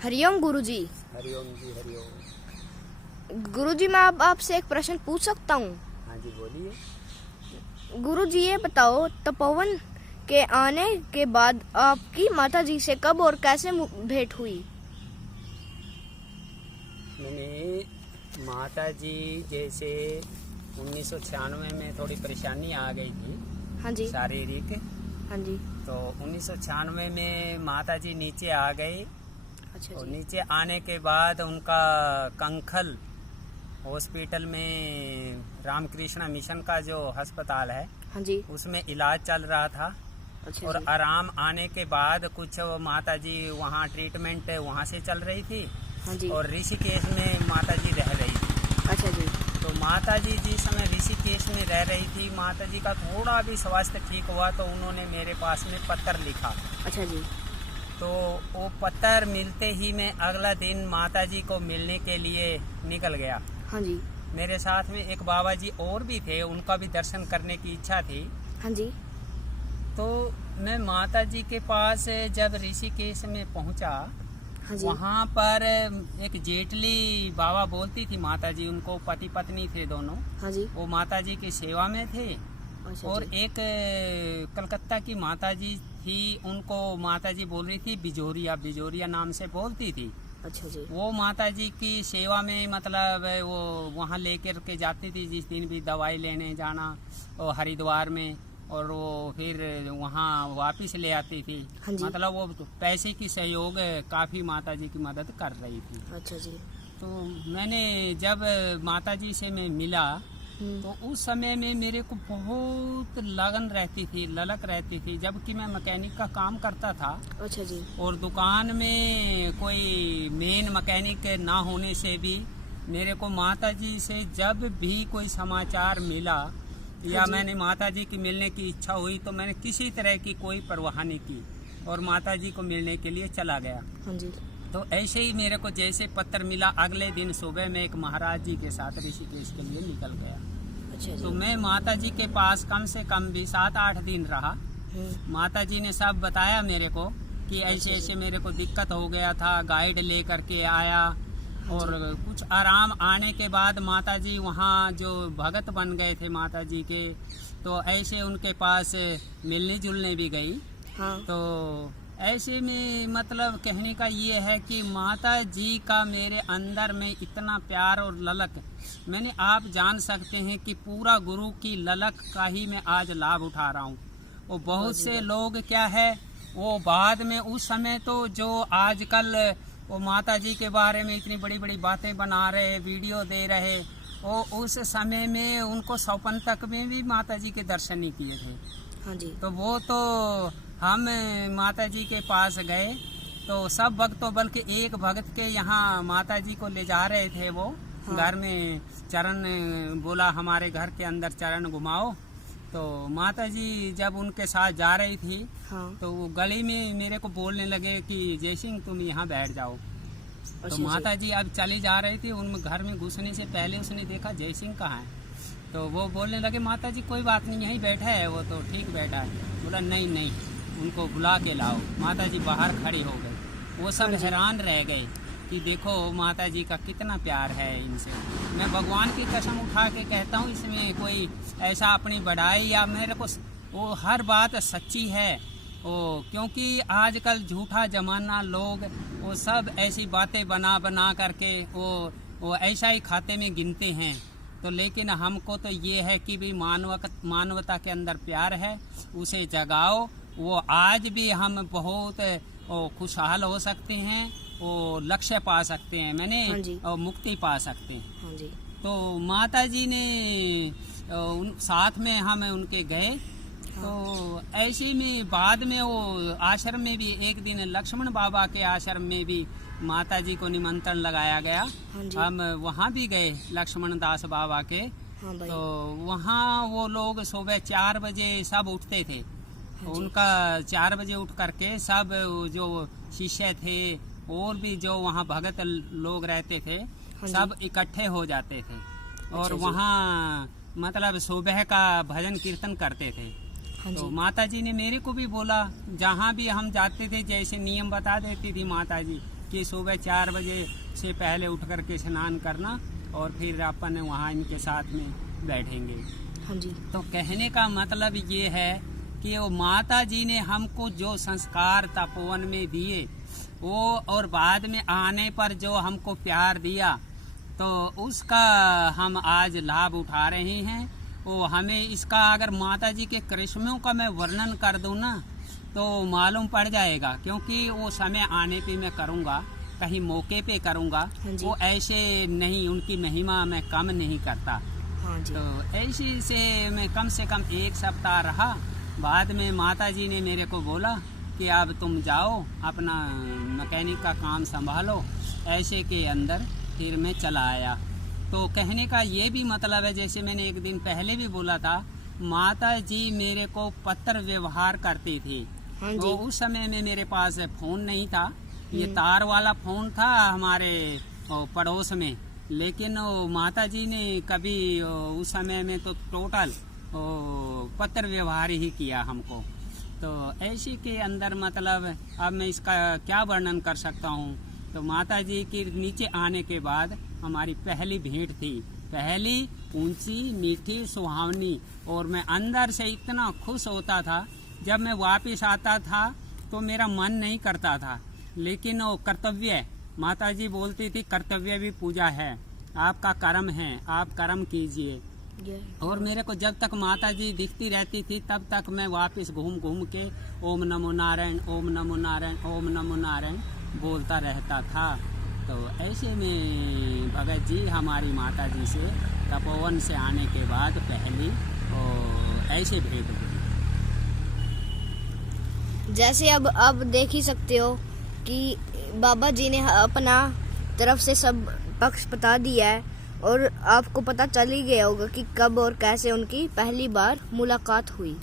हरिओम गुरुजी। हरिओम जी, हरिओम। गुरुजी, मैं आपसे एक प्रश्न पूछ सकता हूँ? हाँ जी, बोलिए। गुरुजी, ये बताओ, तपोवन के आने के बाद आपकी माता जी से कब और कैसे भेंट हुई? मैंने माता जी जैसे 1996 में थोड़ी परेशानी आ गई थी। हाँ जी। शारीरिक। हाँ जी। तो 1996 में माता जी नीचे आ गई। अच्छा और जी। नीचे आने के बाद उनका कंखल हॉस्पिटल में रामकृष्ण मिशन का जो अस्पताल है, हाँ जी। उसमें इलाज चल रहा था। अच्छा और जी। आराम आने के बाद कुछ माता जी वहाँ ट्रीटमेंट वहाँ से चल रही थी। हाँ जी। और ऋषिकेश में माता जी रह रही थी। अच्छा जी। तो माता जी जिस समय ऋषिकेश में रह रही थी, माता जी का थोड़ा भी स्वास्थ्य ठीक हुआ तो उन्होंने मेरे पास में पत्र लिखा। अच्छा जी। तो वो पत्र मिलते ही मैं अगला दिन माता जी को मिलने के लिए निकल गया। हाँ जी। मेरे साथ में एक बाबा जी और भी थे, उनका भी दर्शन करने की इच्छा थी। हाँ जी। तो मैं माता जी के पास जब ऋषिकेश में पहुंचा, हाँ जी। वहाँ पर एक जेटली बाबा बोलती थी माता जी, उनको पति पत्नी थे दोनों। हाँ जी। वो माता जी की सेवा में थे। अच्छा और जी। एक कलकत्ता की माता जी थी, उनको माता जी बोल रही थी बिजोरिया नाम से बोलती थी। अच्छा जी। वो माता जी की सेवा में मतलब वो वहाँ लेकर के जाती थी, जिस दिन भी दवाई लेने जाना वो हरिद्वार में, और वो फिर वहाँ वापस ले आती थी। हाँ जी। मतलब वो पैसे की सहयोग काफ़ी माता जी की मदद कर रही थी। अच्छा जी। तो मैंने जब माता जी से मैं मिला तो उस समय में मेरे को बहुत लगन रहती थी, ललक रहती थी, जबकि मैं मैकेनिक का काम करता था। अच्छा जी। और दुकान में कोई मेन मैकेनिक ना होने से भी मेरे को माता जी से जब भी कोई समाचार मिला या मैंने माता जी की मिलने की इच्छा हुई तो मैंने किसी तरह की कोई परवाह नहीं की और माता जी को मिलने के लिए चला गया। हाँ जी। तो ऐसे ही मेरे को जैसे पत्र मिला, अगले दिन सुबह में एक महाराज जी के साथ ऋषिकेश के लिए निकल गया। अच्छा जी। तो मैं माता जी के पास कम से कम भी 7-8 दिन रहा। माता जी ने सब बताया मेरे को कि ऐसे ऐसे मेरे को दिक्कत हो गया था, गाइड ले करके आया। और कुछ आराम आने के बाद माता जी वहाँ जो भगत बन गए थे माता जी के, तो ऐसे उनके पास मिलने जुलने भी गई। हाँ। तो ऐसे में मतलब कहने का ये है कि माता जी का मेरे अंदर में इतना प्यार और ललक, मैंने आप जान सकते हैं कि पूरा गुरु की ललक का ही मैं आज लाभ उठा रहा हूँ। वो बहुत से लोग क्या है, वो बाद में उस समय तो जो आजकल वो माता जी के बारे में इतनी बड़ी बड़ी बातें बना रहे, वीडियो दे रहे, वो उस समय में उनको सौपन तक में भी माता जी के दर्शन नहीं किए थे। हाँ जी। तो वो तो हम माता जी के पास गए तो सब भक्तों, बल्कि एक भक्त के यहाँ माता जी को ले जा रहे थे वो। हाँ। घर में चरण बोला हमारे घर के अंदर चरण घुमाओ। तो माता जी जब उनके साथ जा रही थी, हाँ। तो वो गली में मेरे को बोलने लगे कि जय सिंह तुम यहाँ बैठ जाओ। तो माता जी अब चली जा रही थी, उन घर में घुसने से पहले उसने देखा जय सिंह कहाँ है। तो वो बोलने लगे माता जी कोई बात नहीं, यहीं बैठा है वो, तो ठीक बैठा है। बोला नहीं नहीं, उनको बुला के लाओ। माता जी बाहर खड़ी हो गई। वो सब हैरान रह गए कि देखो माता जी का कितना प्यार है इनसे। मैं भगवान की कसम उठा के कहता हूँ, इसमें कोई ऐसा अपनी बढ़ाई या मेरे को, वो हर बात सच्ची है। वो क्योंकि आजकल झूठा जमाना, लोग वो सब ऐसी बातें बना बना करके वो ऐसा ही खाते में गिनते हैं। तो लेकिन हमको तो ये है कि भी मानवता के अंदर प्यार है, उसे जगाओ। वो आज भी हम बहुत खुशहाल हो सकते हैं, वो लक्ष्य पा सकते हैं, मैंने मुक्ति पा सकते हैं। हाँ जी। तो माता जी ने साथ में हम उनके गए। हाँ। तो ऐसे में बाद में वो आश्रम में भी एक दिन लक्ष्मण बाबा के आश्रम में भी माता जी को निमंत्रण लगाया गया। हाँ जी। हम वहाँ भी गए लक्ष्मण दास बाबा के। हाँ भाई। तो वहाँ वो लोग सुबह 4 बजे सब उठते थे। हाँ, उनका 4 बजे उठ करके सब जो शिष्य थे और भी जो वहाँ भगत लोग रहते थे, हाँ, सब इकट्ठे हो जाते थे। और वहाँ मतलब सुबह का भजन कीर्तन करते थे। हाँ, तो माता जी ने मेरे को भी बोला, जहाँ भी हम जाते थे जैसे नियम बता देती थी माता जी कि सुबह 4 बजे से पहले उठ कर के स्नान करना और फिर अपन वहाँ इनके साथ में बैठेंगे। हाँ जी। तो कहने का मतलब ये है कि वो माता जी ने हमको जो संस्कार तपोवन में दिए वो, और बाद में आने पर जो हमको प्यार दिया, तो उसका हम आज लाभ उठा रहे हैं। वो हमें इसका अगर माता जी के करिश्मों का मैं वर्णन कर दूं ना तो मालूम पड़ जाएगा, क्योंकि वो समय आने पे मैं करूँगा, कहीं मौके पे करूँगा। हाँ जी। वो ऐसे नहीं, उनकी महिमा मैं कम नहीं करता। हाँ जी। तो ऐसे से मैं कम से कम 1 सप्ताह रहा। बाद में माता जी ने मेरे को बोला कि अब तुम जाओ अपना मैकेनिक का काम संभालो। ऐसे के अंदर फिर मैं चला आया। तो कहने का ये भी मतलब है, जैसे मैंने एक दिन पहले भी बोला था, माता जी मेरे को पत्र व्यवहार करती थी। हाँ जी। तो उस समय में मेरे पास फ़ोन नहीं था, ये तार वाला फ़ोन था हमारे पड़ोस में। लेकिन माता जी ने कभी उस समय में तो टोटल पत्र व्यवहार ही किया हमको। तो ऐसे के अंदर मतलब अब मैं इसका क्या वर्णन कर सकता हूँ। तो माता जी के नीचे आने के बाद हमारी पहली भेंट थी, पहली ऊंची मीठी सुहावनी, और मैं अंदर से इतना खुश होता था। जब मैं वापस आता था तो मेरा मन नहीं करता था, लेकिन वो कर्तव्य, माता जी बोलती थी कर्तव्य भी पूजा है, आपका कर्म है, आप कर्म कीजिए। और मेरे को जब तक माता जी दिखती रहती थी तब तक मैं वापस घूम घूम के ओम नमो नारायण, ओम नमो नारायण, ओम नमो नारायण बोलता रहता था। तो ऐसे में भगत जी हमारी माता जी से तपोवन से आने के बाद पहली ऐसे भेंट हुई। जैसे अब देख ही सकते हो कि बाबा जी ने अपना तरफ से सब पक्ष बता दिया है, और आपको पता चल ही गया होगा कि कब और कैसे उनकी पहली बार मुलाकात हुई।